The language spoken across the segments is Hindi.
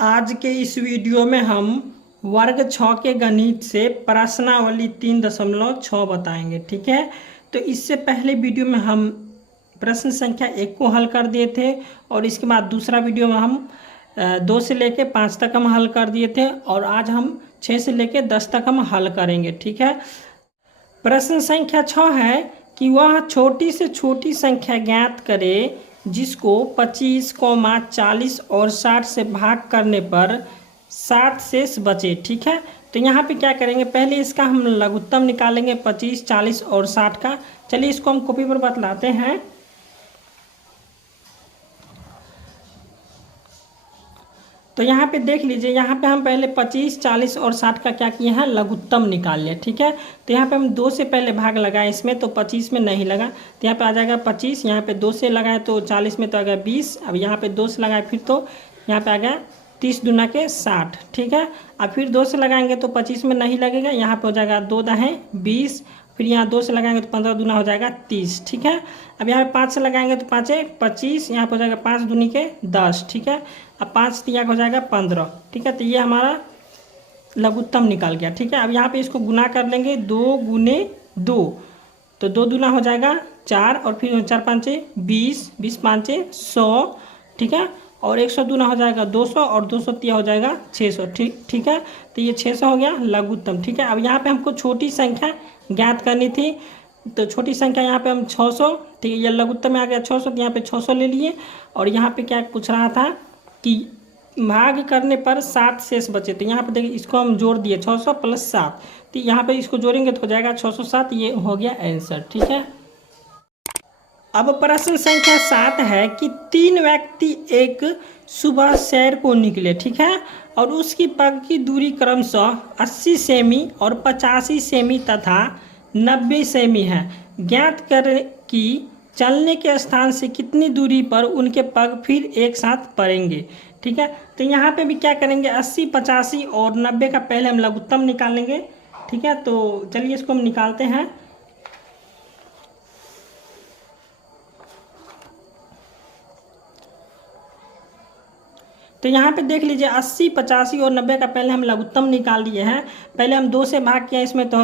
आज के इस वीडियो में हम वर्ग 6 के गणित से प्रश्नावली 3.6 बताएंगे। ठीक है, तो इससे पहले वीडियो में हम प्रश्न संख्या 1 को हल कर दिए थे और इसके बाद दूसरा वीडियो में हम 2 से लेके 5 तक हम हल कर दिए थे और आज हम 6 से लेके 10 तक हम हल करेंगे। ठीक है, प्रश्न संख्या 6 है कि वह छोटी से छोटी संख्या ज्ञात करे जिसको 25, 40 और 60 से भाग करने पर 60 शेष बचे। ठीक है, तो यहाँ पे क्या करेंगे, पहले इसका हम लघुत्तम निकालेंगे 25, 40 और 60 का। चलिए इसको हम कॉपी पर बतलाते हैं। तो यहाँ पे देख लीजिए, यहाँ पे हम पहले 25, 40 और 60 का क्या किए हैं, लघुत्तम निकाल लिया। ठीक है, तो यहाँ पे हम 2 से पहले भाग लगाए इसमें, तो 25 में नहीं लगा तो यहाँ पे आ जाएगा 25। यहाँ पे 2 से लगाए तो 40 में तो आ गया 20। अब यहाँ पे 2 से लगाए फिर तो यहाँ पे आ गया 30 दूना के 60। ठीक है, अब फिर 2 से लगाएंगे तो 25 में नहीं लगेगा, यहाँ पे हो जाएगा 2 दाहें 20। फिर यहाँ 2 से लगाएंगे तो 15 दूना हो जाएगा 30। ठीक है, अब यहाँ पे 5 से लगाएंगे तो 5 25, यहाँ पे हो जाएगा 5 दूनी के 10। ठीक है, अब 5 तिया हो जाएगा 15। ठीक है, तो ये हमारा लघुत्तम निकल गया। ठीक है, अब यहाँ पे इसको गुना कर लेंगे 2 गुने 2, तो 2 दूना हो जाएगा 4 और फिर 4 5 20, 20 5 100। ठीक है, और 100 दूना हो जाएगा 200 और 200 तिया हो जाएगा 600। ठीक है, तो ये 600 हो गया लघुत्तम। ठीक है, अब यहाँ पे हमको छोटी संख्या ज्ञात करनी थी, तो छोटी संख्या यहाँ पे हम 600, ठीक है, ये लघुत्तम में आ गया 600, तो यहाँ पे 600 ले लिए। और यहाँ पे क्या पूछ रहा था कि भाग करने पर 7 शेष बचे, तो यहाँ पे देखिए इसको हम जोड़ दिए 600 + 7, तो यहाँ पे इसको जोड़ेंगे तो हो जाएगा 607। ये हो गया आंसर। ठीक है, अब प्रश्न संख्या 7 है कि 3 व्यक्ति एक सुबह सैर को निकले। ठीक है, और उसकी पग की दूरी क्रमशः 80 सेमी और 85 सेमी तथा 90 सेमी है। ज्ञात करें कि चलने के स्थान से कितनी दूरी पर उनके पग फिर एक साथ पड़ेंगे। ठीक है, तो यहाँ पे भी क्या करेंगे, 80, 85 और 90 का पहले हम लघुत्तम निकालेंगे। ठीक है, तो चलिए इसको हम निकालते हैं। तो यहाँ पे देख लीजिए 80, 85 और 90 का पहले हम लघुत्तम निकाल लिए हैं। पहले हम 2 से भाग किया इसमें, तो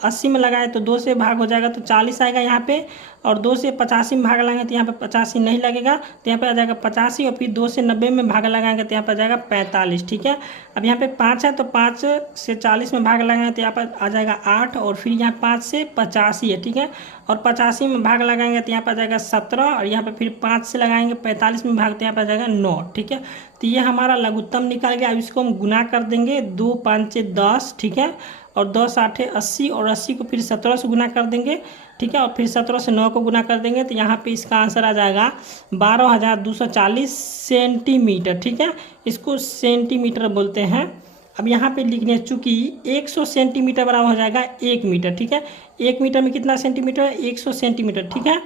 80 में लगाए तो 2 से भाग हो जाएगा तो 40 आएगा यहाँ पे, और 2 से 85 में भाग लगाएंगे तो यहाँ पे 85 नहीं लगेगा, तो यहाँ पे आ जाएगा 85। और फिर 2 से 90 में भाग लगाएंगे तो यहाँ पे आ जाएगा 45। ठीक है, अब यहाँ पे 5 है तो 5 से 40 में भाग लगाएंगे तो यहाँ पर आ जाएगा 8, और फिर यहाँ 5 से 85 है। ठीक है, और 85 में भाग लगाएंगे तो यहाँ पर आ जाएगा 17, और यहाँ पे फिर 5 से लगाएंगे 45 में भाग तो यहाँ पर आ जाएगा 9। ठीक है, तो ये हमारा लघुत्तम निकल गया। अब इसको हम गुना कर देंगे, 2 5 10। ठीक है, और 10 8 80, और 80 को फिर 17 से गुना कर देंगे। ठीक है, और फिर 17 से 9 को गुना कर देंगे, तो यहाँ पे इसका आंसर आ जाएगा 12,240 सेंटीमीटर। ठीक है, इसको सेंटीमीटर बोलते हैं। अब यहाँ पे लिखने, चूँकि 100 सेंटीमीटर बराबर हो जाएगा 1 मीटर। ठीक है, 1 मीटर में कितना सेंटीमीटर है, 100 सेंटीमीटर। ठीक है,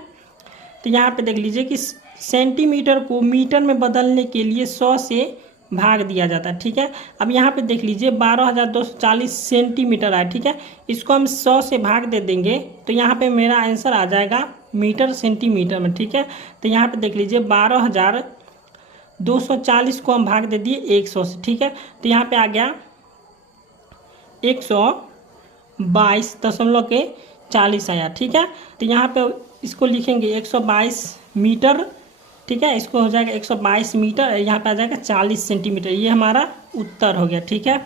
तो यहाँ पे देख लीजिए कि सेंटीमीटर को मीटर में बदलने के लिए 100 से भाग दिया जाता है। ठीक है, अब यहाँ पे देख लीजिए 12,240 सेंटीमीटर है। ठीक है, इसको हम 100 से भाग दे देंगे तो यहाँ पे मेरा आंसर आ जाएगा मीटर सेंटीमीटर में। ठीक है, तो यहाँ पे देख लीजिए 12,240 को हम भाग दे दिए 100 से। ठीक है, तो यहाँ पे आ गया 122.40 आया। ठीक है, तो यहाँ पे इसको लिखेंगे 122 मीटर। ठीक है, इसको हो जाएगा 122 मीटर, यहाँ पे आ जाएगा 40 सेंटीमीटर। ये हमारा उत्तर हो गया। ठीक है,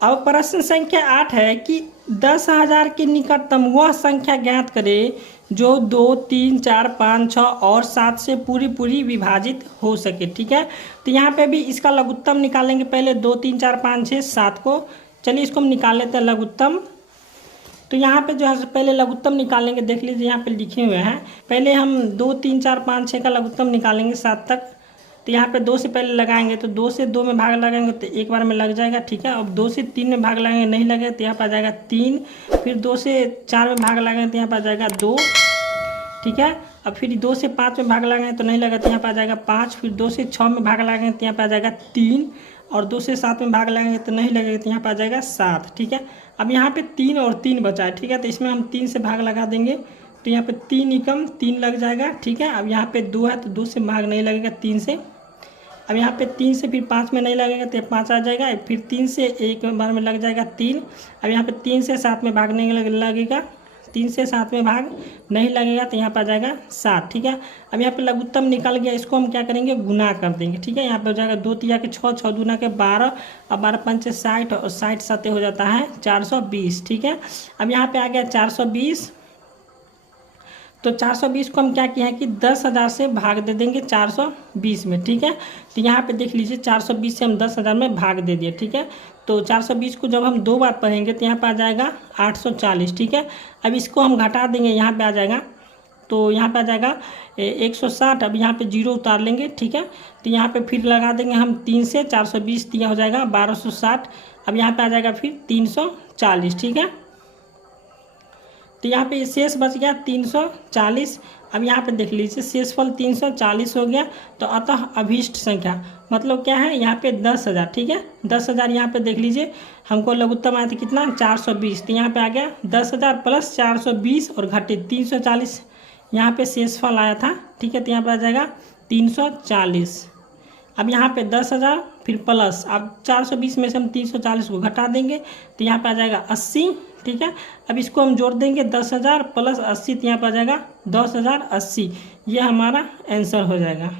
अब प्रश्न संख्या 8 है कि 10,000 के निकटतम वह संख्या ज्ञात करे जो 2, 3, 4, 5, 6 और 7 से पूरी विभाजित हो सके। ठीक है, तो यहाँ पे भी इसका लघुत्तम निकालेंगे, पहले 2, 3, 4, 5, 6, 7 को। चलिए इसको हम निकाल लेते हैं लघुत्तम। तो यहाँ पे जो है पहले लघुत्तम निकालेंगे, देख लीजिए यहाँ पे लिखे हुए हैं। पहले हम 2, 3, 4, 5, 6 का लघुत्तम निकालेंगे 7 तक। तो यहाँ पे 2 से पहले लगाएंगे तो 2 से 2 में भाग लगाएंगे तो एक बार में लग जाएगा। ठीक है, अब 2 से 3 में भाग लगाएंगे नहीं लगे तो यहाँ पर आ जाएगा 3। फिर 2 से 4 में भाग लगाएंगे तो यहाँ पर आ जाएगा 2। ठीक है, अब फिर 2 से 5 में भाग लगाएंगे तो नहीं लगा तो यहाँ पर आ जाएगा 5। फिर 2 से 6 में भाग लगाएंगे तो यहाँ पर आ जाएगा 3, और 2 से 7 में भाग लगाएंगे तो नहीं लगेगा तो यहाँ पर आ जाएगा 7। ठीक है, अब यहाँ पे 3 और 3 बचा है। ठीक है, तो इसमें हम 3 से भाग लगा देंगे तो यहाँ पे 3 एकम 3 लग जाएगा। ठीक है, अब यहाँ पे 2 है तो 2 से भाग नहीं लगेगा 3 से। अब यहाँ पे 3 से फिर 5 में नहीं लगेगा तो 5 आ जाएगा, फिर 3 से एक बार में लग जाएगा 3। अब यहाँ पे 3 से 7 में भाग नहीं लगेगा, 3 से 7 में भाग नहीं लगेगा तो यहाँ पर आ जाएगा 7। ठीक है, अब यहाँ पे लघुत्तम निकल गया, इसको हम क्या करेंगे, गुना कर देंगे। ठीक है, यहाँ पे हो जाएगा 2 तिया के 6, 6 दूना के 12, अब 12 पंचे 60 और 60 सत्ते हो जाता है 420। ठीक है, अब यहाँ पे आ गया 420, तो 420 को हम क्या किया है कि 10,000 से भाग दे देंगे 420 में। ठीक है, तो यहाँ पे देख लीजिए 420 से हम 10,000 में भाग दे दिए। ठीक है, तो 420 को जब हम 2 बार पढ़ेंगे तो यहाँ पे आ जाएगा 840। ठीक है, अब इसको हम घटा देंगे, यहाँ पे आ जाएगा, तो यहाँ पे आ जाएगा 160। अब यहाँ पे 0 उतार लेंगे। ठीक है, तो यहाँ पे फिर लगा देंगे हम 3 से, 420 दिया हो जाएगा 1260। अब यहाँ पे आ जाएगा फिर 340। ठीक है, तो यहाँ पे शेष बच गया 340। अब यहाँ पे देख लीजिए शेषफल 340 हो गया, तो अतः अभीष्ट संख्या मतलब क्या है, यहाँ पे 10,000। ठीक है, 10,000 यहाँ पे देख लीजिए हमको लघुत्तम आया था कितना, 420, तो यहाँ पे आ गया 10,000 प्लस 420 और घटित 340 यहाँ पे शेषफल आया था। ठीक है, तो यहाँ पे आ जाएगा 340। अब यहाँ पे 10,000 फिर प्लस, अब 420 में से हम 340 को घटा देंगे तो यहाँ पे आ जाएगा 80। ठीक है, अब इसको हम जोड़ देंगे 10,000 प्लस 80, तो यहाँ पे आ जाएगा 10,080। यह हमारा आंसर हो जाएगा।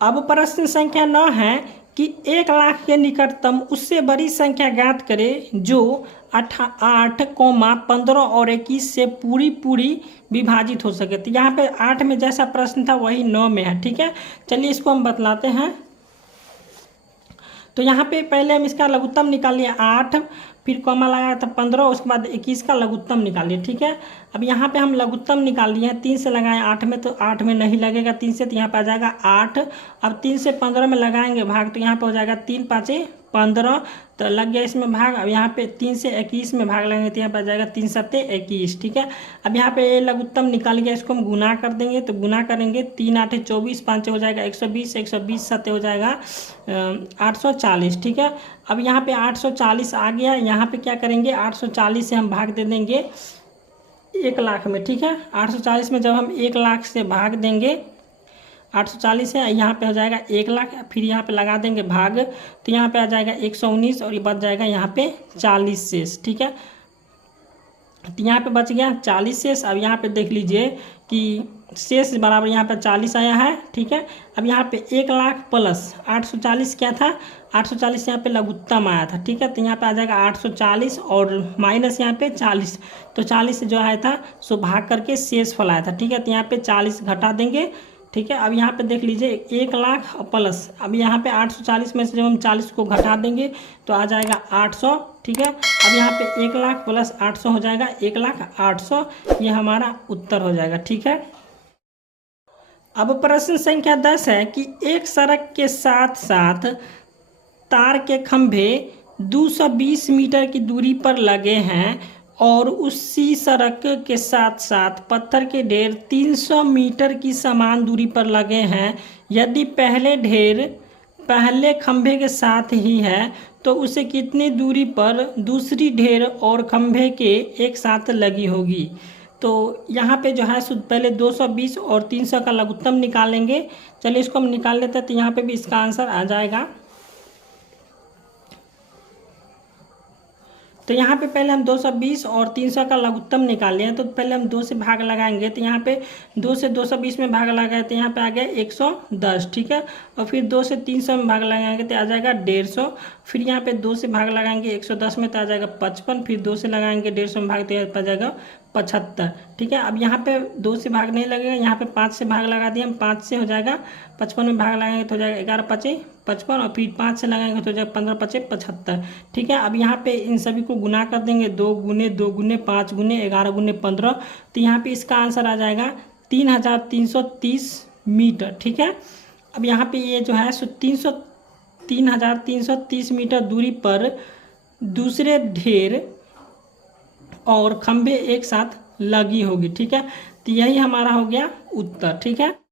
अब प्रश्न संख्या 9 है कि 1 लाख के निकटतम उससे बड़ी संख्या ज्ञात करें जो 8, 15 और 21 से पूरी विभाजित हो सके। तो यहाँ पे 8 में जैसा प्रश्न था वही 9 में है। ठीक है, चलिए इसको हम बतलाते हैं। तो यहाँ पे पहले हम इसका लघुत्तम निकालिए 8, फिर कॉमा लगाया था 15, उसके बाद 21 का लघुत्तम निकालिए। ठीक है, अब यहाँ पे हम लघुत्तम निकाल लिए हैं, 3 से लगाए 8 में, तो 8 में नहीं लगेगा 3 से, तो यहाँ पे आ जाएगा 8। अब 3 से 15 में लगाएंगे भाग, तो यहाँ पे हो जाएगा 3 5 15, तो लग गया इसमें भाग। अब यहाँ पे 3 से 21 में भाग लगाएंगे तो यहाँ पे आ जाएगा 3 7 21। ठीक है, अब यहाँ पे लघुत्तम निकाल गया, इसको हम गुना कर देंगे, तो गुना करेंगे 3 8 24, 5 हो जाएगा 120, 120 7 हो जाएगा 840। ठीक है, अब यहाँ पे 840 आ गया, यहाँ पे क्या करेंगे 840 से हम भाग दे देंगे 1 लाख में। ठीक है, 840 में जब हम 1 लाख से भाग देंगे, 840 है, यहाँ पे हो जाएगा 1 लाख, फिर यहाँ पे लगा देंगे भाग, तो यहाँ पे आ जाएगा 119 और ये बच जाएगा यहाँ पे 40 शेष। ठीक है, तो यहाँ पे बच गया 40 शेष। अब यहाँ पे देख लीजिए कि शेष बराबर यहाँ पे 40 आया है। ठीक है, अब यहाँ पे 1 लाख प्लस 840 क्या था, 840 यहाँ पे लघुत्तम आया था। ठीक है, तो यहाँ पे आ जाएगा 840 और माइनस यहाँ पे 40, तो 40 जो आया था सो भाग करके शेष फल आया था। ठीक है, तो यहाँ पे 40 घटा देंगे। ठीक है, अब यहाँ पे देख लीजिए 1 लाख प्लस, अब यहाँ पे 840 में से जब हम 40 को घटा देंगे तो आ जाएगा 800। ठीक है, अब यहाँ पे 1 लाख प्लस 800 हो जाएगा 1,08,000, ये हमारा उत्तर हो जाएगा। ठीक है, अब प्रश्न संख्या 10 है कि एक सड़क के साथ साथ तार के खंभे 220 मीटर की दूरी पर लगे हैं और उसी सड़क के साथ साथ पत्थर के ढेर 300 मीटर की समान दूरी पर लगे हैं। यदि पहले ढेर पहले खंभे के साथ ही है तो उसे कितनी दूरी पर दूसरी ढेर और खंभे के एक साथ लगी होगी। तो यहाँ पे जो है पहले 220 और 300 का लघुत्तम निकालेंगे। चलिए इसको हम निकाल लेते हैं, तो यहाँ पे भी इसका आंसर आ जाएगा। तो यहाँ पे पहले हम 220 और 300 का लघुत्तम निकाल लिए हैं, तो पहले हम 2 से भाग लगाएंगे, तो यहाँ पे 2 से 220 में भाग लगाए तो यहाँ पे आ गया 110। ठीक है, और फिर 2 से 300 में भाग लगाएंगे तो आ जाएगा 150, फिर यहाँ पे 2 से भाग लगाएंगे 110 में तो आ जाएगा 55, फिर 2 से लगाएंगे 150 में भाग तो आ जाएगा 75। ठीक है, अब यहाँ पे 2 से भाग नहीं लगेगा, यहाँ पे 5 से भाग लगा दिए हम, 5 से हो जाएगा 55 में भाग लगाएंगे तो हो जाएगा 11 5 55, और फिर 5 से लगाएंगे तो हो जाएगा 15 5 75। ठीक है, अब यहाँ पे इन सभी को गुना कर देंगे, 2 गुने 2 गुने 5 गुने 11 गुने 15, तो यहाँ पे इसका आंसर आ जाएगा 3330 मीटर। ठीक है, अब यहाँ पे ये जो है 3330 मीटर दूरी पर दूसरे ढेर और खंभे एक साथ लगी होगी। ठीक है, तो यही हमारा हो गया उत्तर। ठीक है।